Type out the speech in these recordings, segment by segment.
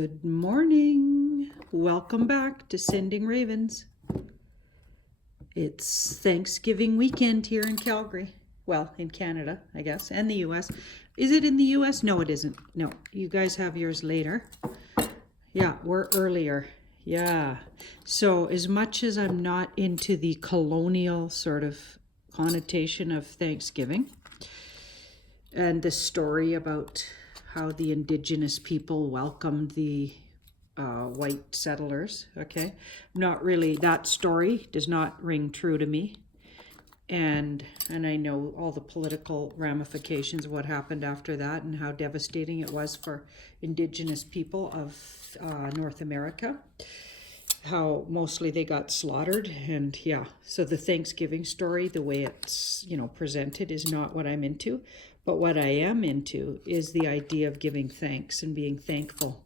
Good morning. Welcome back to Sending Ravens. It's Thanksgiving weekend here in Calgary. Well, in Canada, I guess, and the US. Is it in the US? No, it isn't. No, you guys have yours later. Yeah, we're earlier. Yeah. So as much as I'm not into the colonial sort of connotation of Thanksgiving and the story about how the indigenous people welcomed the white settlers, okay? Not really, that story does not ring true to me. And I know all the political ramifications of what happened after that and how devastating it was for indigenous people of North America. How mostly they got slaughtered. And yeah, so the Thanksgiving story, the way it's, presented is not what I'm into. But what I am into is the idea of giving thanks and being thankful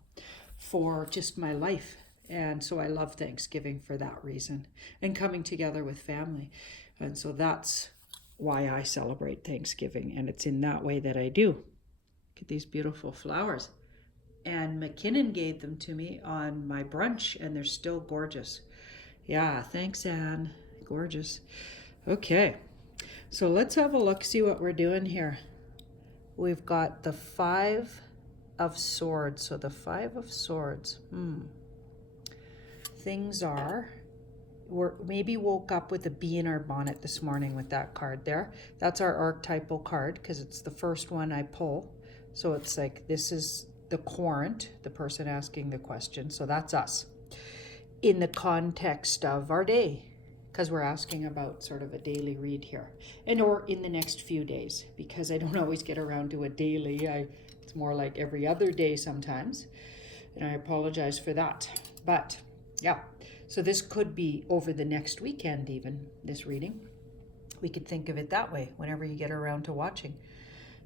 for just my life. And so I love Thanksgiving for that reason, and coming together with family. And so that's why I celebrate Thanksgiving, and it's in that way that I do. Look at these beautiful flowers. And McKinnon gave them to me on my brunch, and they're still gorgeous. Yeah, thanks, Anne. Gorgeous. Okay, so let's have a look, see what we're doing here. We've got the Five of Swords. So the Five of Swords. Things are, we're maybe woke up with a bee in our bonnet this morning with that card there. That's our archetypal card because it's the first one I pull. So it's like, this is the querent, the person asking the question. So that's us in the context of our day, because we're asking about sort of a daily read here, and or in the next few days, because I don't always get around to a daily. It's more like every other day sometimes, and I apologize for that. But yeah, so this could be over the next weekend even, this reading. We could think of it that way whenever you get around to watching.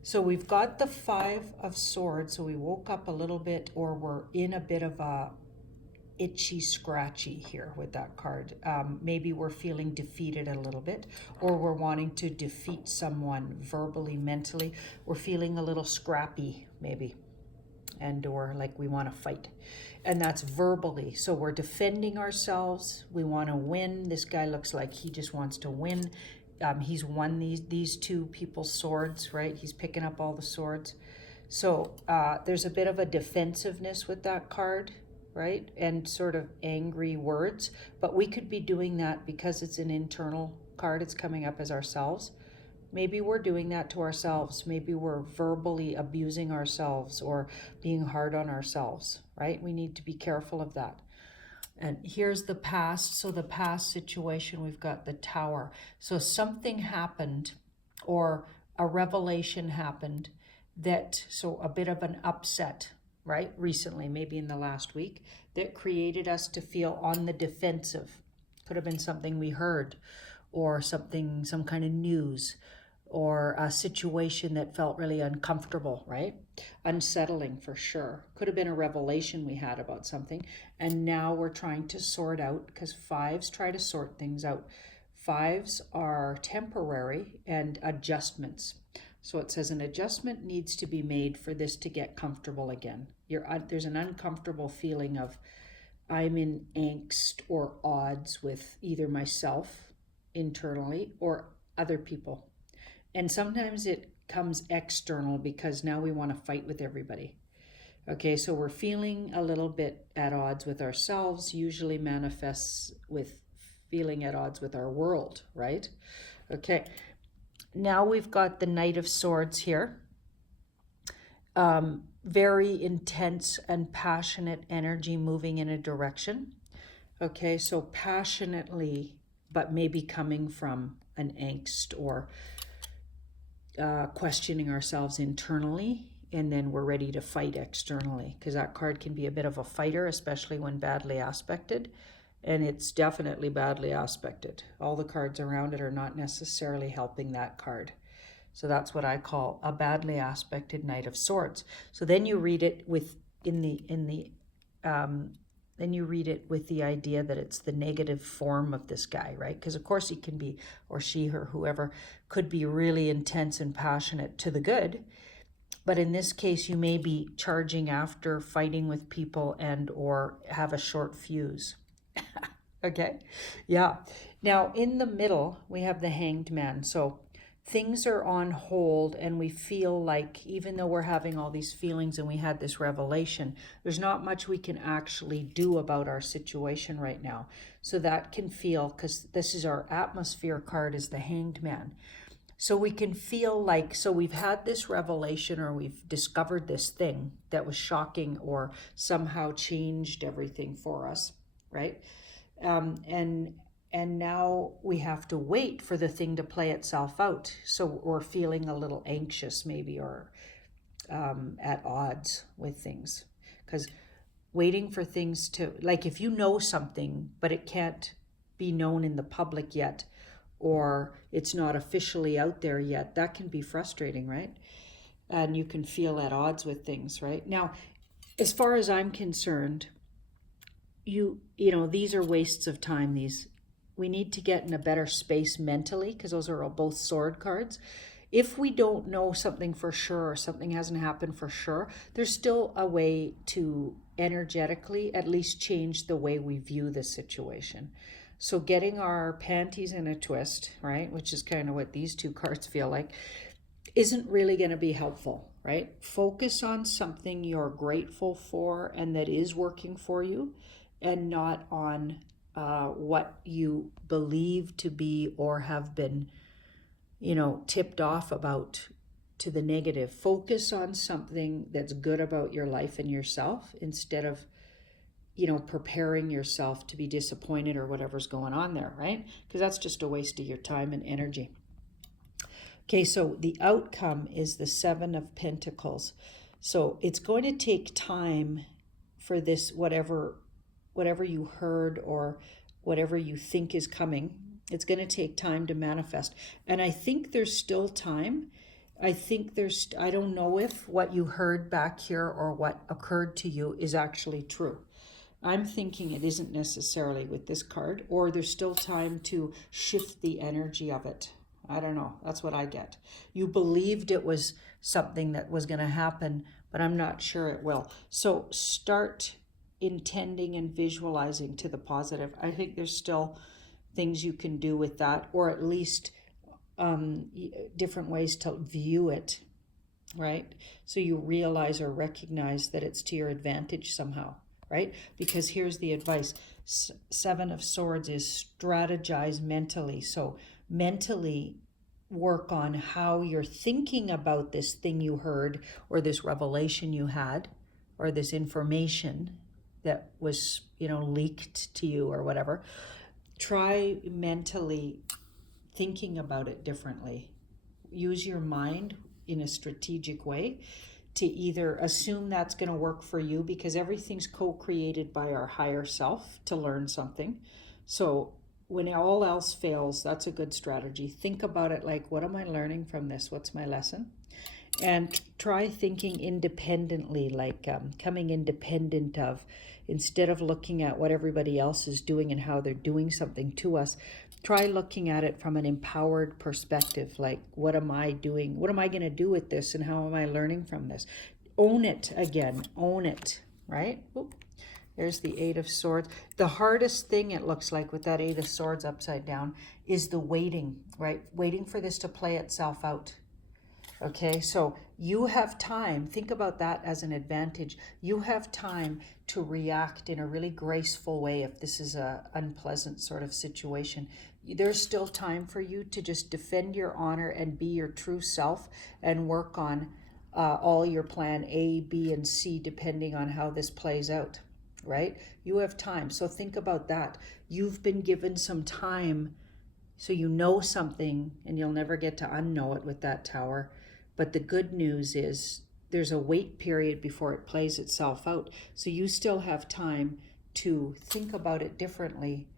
So we've got the Five of Swords, so we woke up a little bit, or we're in a bit of a itchy scratchy here with that card. Maybe we're feeling defeated a little bit, or we're wanting to defeat someone verbally, mentally. We're feeling a little scrappy maybe, and or like we want to fight, and that's verbally. So we're defending ourselves, we want to win. This guy looks like he just wants to win. He's won these two people's swords, right? He's picking up all the swords. So there's a bit of a defensiveness with that card, right? And sort of angry words, but we could be doing that because it's an internal card. It's coming up as ourselves. Maybe we're doing that to ourselves. Maybe we're verbally abusing ourselves or being hard on ourselves, right? We need to be careful of that. And here's the past. So the past situation, we've got the Tower. So something happened, or a revelation happened that, so a bit of an upset, right? Recently, maybe in the last week, that created us to feel on the defensive. Could have been something we heard, or something, some kind of news, or a situation that felt really uncomfortable, right? Unsettling for sure. Could have been a revelation we had about something. And now we're trying to sort out, because fives try to sort things out. Fives are temporary and adjustments. So it says an adjustment needs to be made for this to get comfortable again. There's an uncomfortable feeling of I'm in angst or odds with either myself internally or other people. And sometimes it comes external because now we want to fight with everybody. Okay, so we're feeling a little bit at odds with ourselves, usually manifests with feeling at odds with our world, right? Okay, now we've got the Knight of Swords here. Very intense and passionate energy moving in a direction. Okay, so passionately, but maybe coming from an angst or questioning ourselves internally, and then we're ready to fight externally, because that card can be a bit of a fighter, especially when badly aspected, and it's definitely badly aspected. All the cards around it are not necessarily helping that card. So that's what I call a badly aspected Knight of Swords. So then you read it with then you read it with the idea that it's the negative form of this guy, right? Because of course he can be, or she or whoever, could be really intense and passionate to the good, But in this case, you may be charging after fighting with people and or have a short fuse. Okay, yeah. Now in the middle, we have the Hanged Man. So things are on hold, and we feel like even though we're having all these feelings and we had this revelation, there's not much we can actually do about our situation right now. So that can feel, because this is our atmosphere card, is the Hanged Man. So we can feel like, so we've had this revelation, or we've discovered this thing that was shocking or somehow changed everything for us, right? And now we have to wait for the thing to play itself out. So we're feeling a little anxious maybe, or at odds with things, because waiting for things to, like, if you know something but it can't be known in the public yet, or it's not officially out there yet, that can be frustrating, right? And you can feel at odds with things, right? Now, as far as I'm concerned, you know, these are wastes of time. We need to get in a better space mentally, because those are all both sword cards. If we don't know something for sure, or something hasn't happened for sure, there's still a way to energetically at least change the way we view the situation. So getting our panties in a twist, right, which is kind of what these two cards feel like, isn't really going to be helpful, right? Focus on something you're grateful for and that is working for you, and not on what you believe to be or have been, you know, tipped off about to the negative. Focus on something that's good about your life and yourself, instead of, you know, preparing yourself to be disappointed or whatever's going on there, right? Because that's just a waste of your time and energy. Okay, so the outcome is the Seven of Pentacles. So it's going to take time for this, whatever you heard or whatever you think is coming, it's going to take time to manifest. And I think there's still time. I don't know if what you heard back here or what occurred to you is actually true. I'm thinking it isn't necessarily with this card, or there's still time to shift the energy of it. I don't know. That's what I get. You believed it was something that was going to happen, but I'm not sure it will. So start intending and visualizing to the positive. I think there's still things you can do with that, or at least different ways to view it, right? So you realize or recognize that it's to your advantage somehow, right? Because here's the advice. Seven of Swords is strategize mentally. So mentally work on how you're thinking about this thing you heard, or this revelation you had, or this information that was, you know, leaked to you or whatever. Try mentally thinking about it differently. Use your mind in a strategic way to either assume that's going to work for you, because everything's co-created by our higher self to learn something. So when all else fails, that's a good strategy. Think about it like, what am I learning from this? What's my lesson? And try thinking independently, like coming independent of, instead of looking at what everybody else is doing and how they're doing something to us, try looking at it from an empowered perspective. Like, what am I doing? What am I going to do with this? And how am I learning from this? Own it again. Own it, right? Oop. There's the Eight of Swords. The hardest thing, it looks like, with that Eight of Swords upside down is the waiting, right? Waiting for this to play itself out. Okay, so you have time. Think about that as an advantage. You have time to react in a really graceful way if this is a unpleasant sort of situation. There's still time for you to just defend your honor and be your true self, and work on all your plan A, B, and C, depending on how this plays out, right? You have time. So think about that. You've been given some time, so you know something, and you'll never get to unknow it with that Tower. But the good news is there's a wait period before it plays itself out. So you still have time to think about it differently.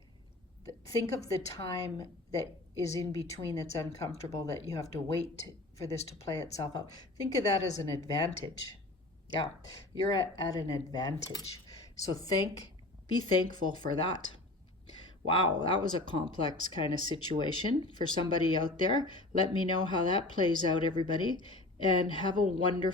Think of the time that is in between that's uncomfortable, that you have to wait for this to play itself out. Think of that as an advantage. Yeah, you're at an advantage. So be thankful for that. Wow, that was a complex kind of situation for somebody out there. Let me know how that plays out, everybody, and have a wonderful